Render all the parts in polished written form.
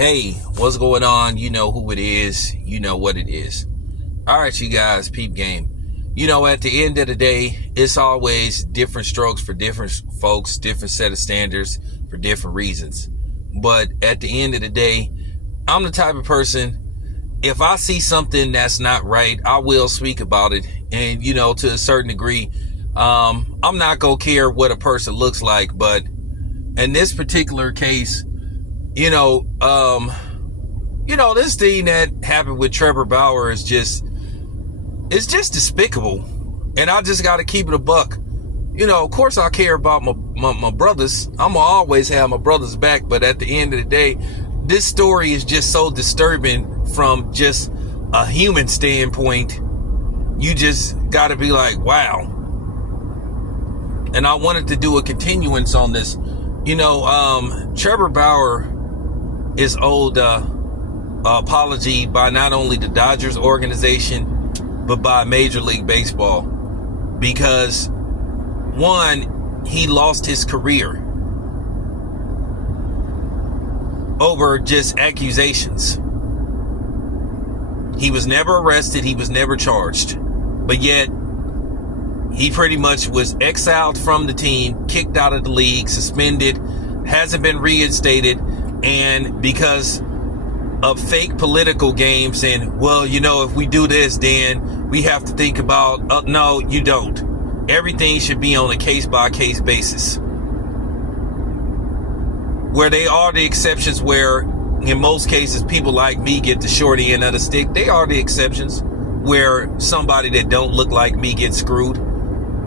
Hey, what's going on? You know who it is. You know what it is. All right, you guys, peep game. You know, at the end of the day, it's always different strokes for different folks, different set of standards for different reasons. But at the end of the day, I'm the type of person, if I see something that's not right, I will speak about it. And, you know, to a certain degree, I'm not going to care what a person looks like. But in this particular case, this thing that happened with Trevor Bauer is just despicable. And I just got to keep it a buck. You know, of course I care about my brothers. I'm going to always have my brothers back. But at the end of the day, this story is just so disturbing from just a human standpoint. You just got to be like, wow. And I wanted to do a continuance on this. Trevor Bauer is owed apology by not only the Dodgers organization, but by Major League Baseball. Because, one, he lost his career over just accusations. He was never arrested. He was never charged. But yet, he pretty much was exiled from the team, kicked out of the league, suspended, hasn't been reinstated. And because of fake political games and, well, if we do this, then we have to think about, no, you don't. Everything should be on a case-by-case basis. Where they are the exceptions where, in most cases, people like me get the short end of the stick. They are the exceptions where somebody that don't look like me gets screwed.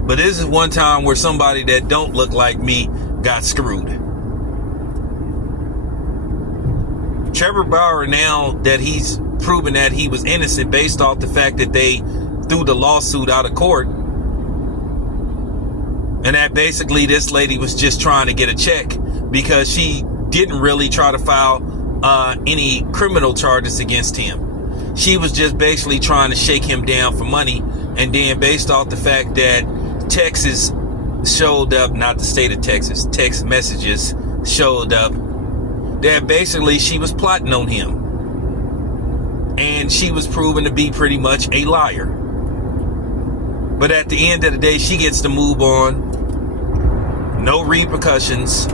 But this is one time where somebody that don't look like me got screwed. Trevor Bauer, now that he's proven that he was innocent based off the fact that they threw the lawsuit out of court, and that basically this lady was just trying to get a check because she didn't really try to file any criminal charges against him. She was just basically trying to shake him down for money. And then based off the fact that Texas showed up, not the state of Texas, text messages showed up, that basically she was plotting on him. And she was proven to be pretty much a liar. But at the end of the day, she gets to move on. No repercussions.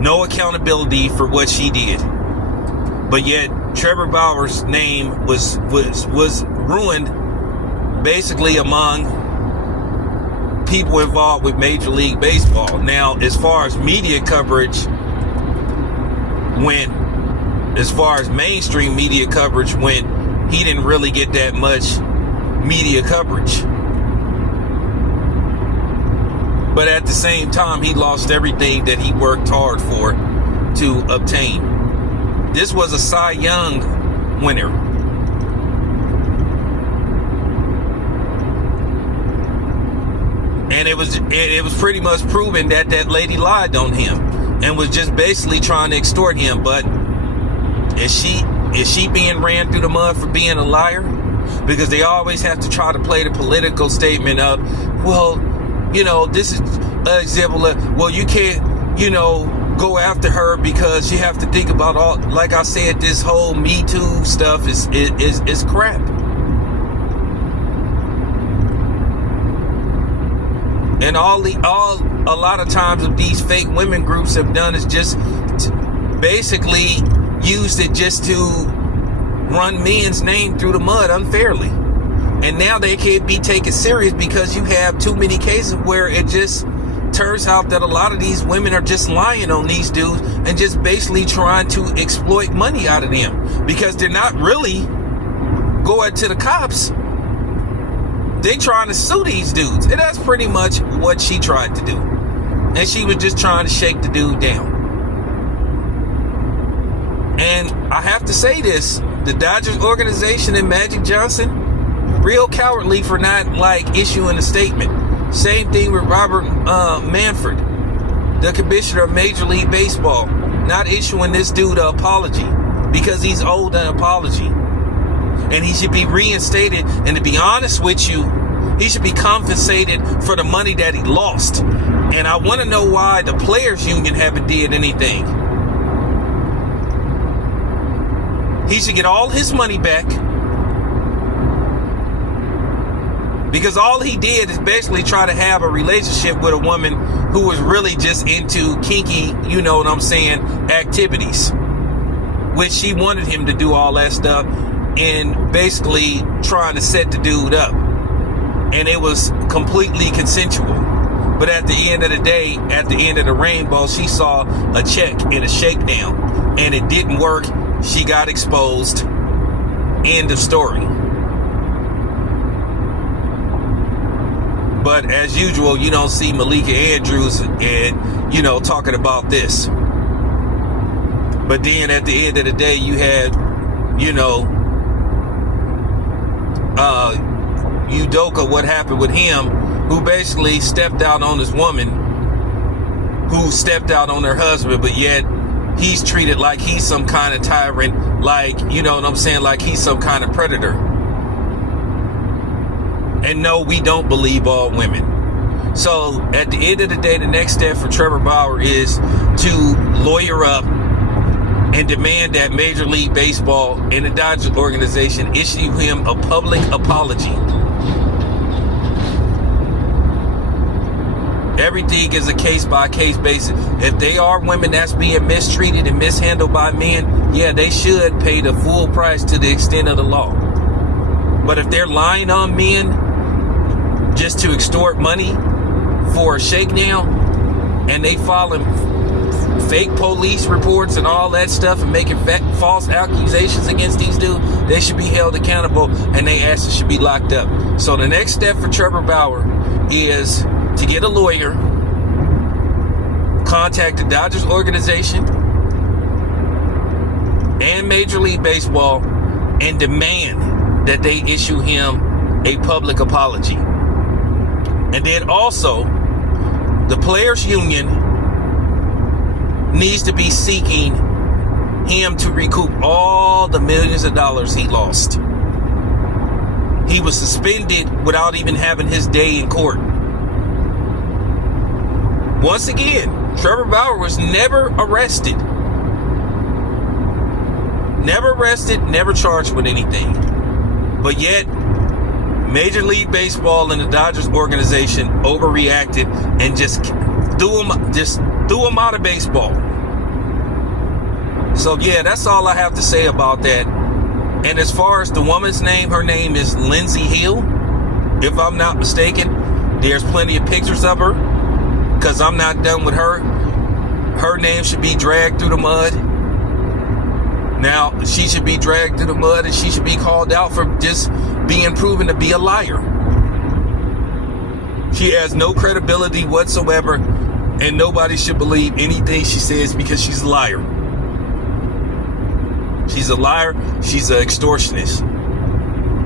No accountability for what she did. But yet, Trevor Bauer's name was ruined basically among people involved with Major League Baseball. Now, as far as media coverage went, as far as mainstream media coverage went, he didn't really get that much media coverage. But at the same time, he lost everything that he worked hard for to obtain. This was a Cy Young winner. And it was pretty much proven that that lady lied on him and was just basically trying to extort him. But is she being ran through the mud for being a liar? Because they always have to try to play the political statement of, well, this is an example of, well, you can't, go after her because you have to think about all, like I said, this whole Me Too stuff is crap. And a lot of times of these fake women groups have done is just basically used it just to run men's name through the mud unfairly. And now they can't be taken serious because you have too many cases where it just turns out that a lot of these women are just lying on these dudes and just basically trying to exploit money out of them because they're not really going to the cops. They trying to sue these dudes. And that's pretty much what she tried to do. And she was just trying to shake the dude down. And I have to say this, the Dodgers organization and Magic Johnson, real cowardly for not issuing a statement. Same thing with Robert Manfred, the commissioner of Major League Baseball, not issuing this dude an apology because he's owed an apology. And he should be reinstated. And to be honest with you, he should be compensated for the money that he lost. And I want to know why the players union haven't did anything. He should get all his money back. Because all he did is basically try to have a relationship with a woman who was really just into kinky, you know what I'm saying, activities. Which she wanted him to do all that stuff and basically trying to set the dude up. And it was completely consensual. But at the end of the day, at the end of the rainbow, she saw a check and a shakedown. And it didn't work. She got exposed. End of story. But as usual, you don't see Malika Andrews and, you know, talking about this. But then at the end of the day, you had, you know, Udoka, what happened with him, who basically stepped out on his woman, who stepped out on her husband, but yet he's treated like he's some kind of tyrant, like, you know what I'm saying, like he's some kind of predator. And no, we don't believe all women. So at the end of the day, the next step for Trevor Bauer is to lawyer up and demand that Major League Baseball and the Dodgers organization issue him a public apology. Everything is a case-by-case basis. If they are women that's being mistreated and mishandled by men, yeah, they should pay the full price to the extent of the law. But if they're lying on men just to extort money for a shakedown, and they filing fake police reports and all that stuff and making false accusations against these dudes, they should be held accountable and they asses should be locked up. So the next step for Trevor Bauer is to get a lawyer, contact the Dodgers organization and Major League Baseball and demand that they issue him a public apology. And then also, the Players Union needs to be seeking him to recoup all the millions of dollars he lost. He was suspended without even having his day in court. Once again, Trevor Bauer was never arrested. Never arrested, never charged with anything. But yet, Major League Baseball and the Dodgers organization overreacted and just threw him out of baseball. So yeah, that's all I have to say about that. And as far as the woman's name, her name is Lindsay Hill, if I'm not mistaken. There's plenty of pictures of her, because I'm not done with her. Her name should be dragged through the mud. Now, she should be dragged through the mud and she should be called out for just being proven to be a liar. She has no credibility whatsoever, and nobody should believe anything she says because she's a liar. She's a liar. She's an extortionist.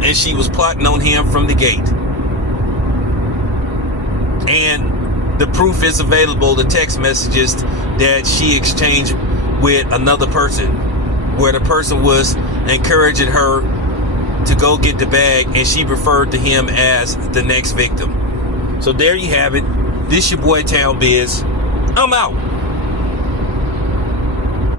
And she was plotting on him from the gate. And the proof is available, the text messages that she exchanged with another person, where the person was encouraging her to go get the bag, and she referred to him as the next victim. So there you have it. This your boy Town Biz. I'm out.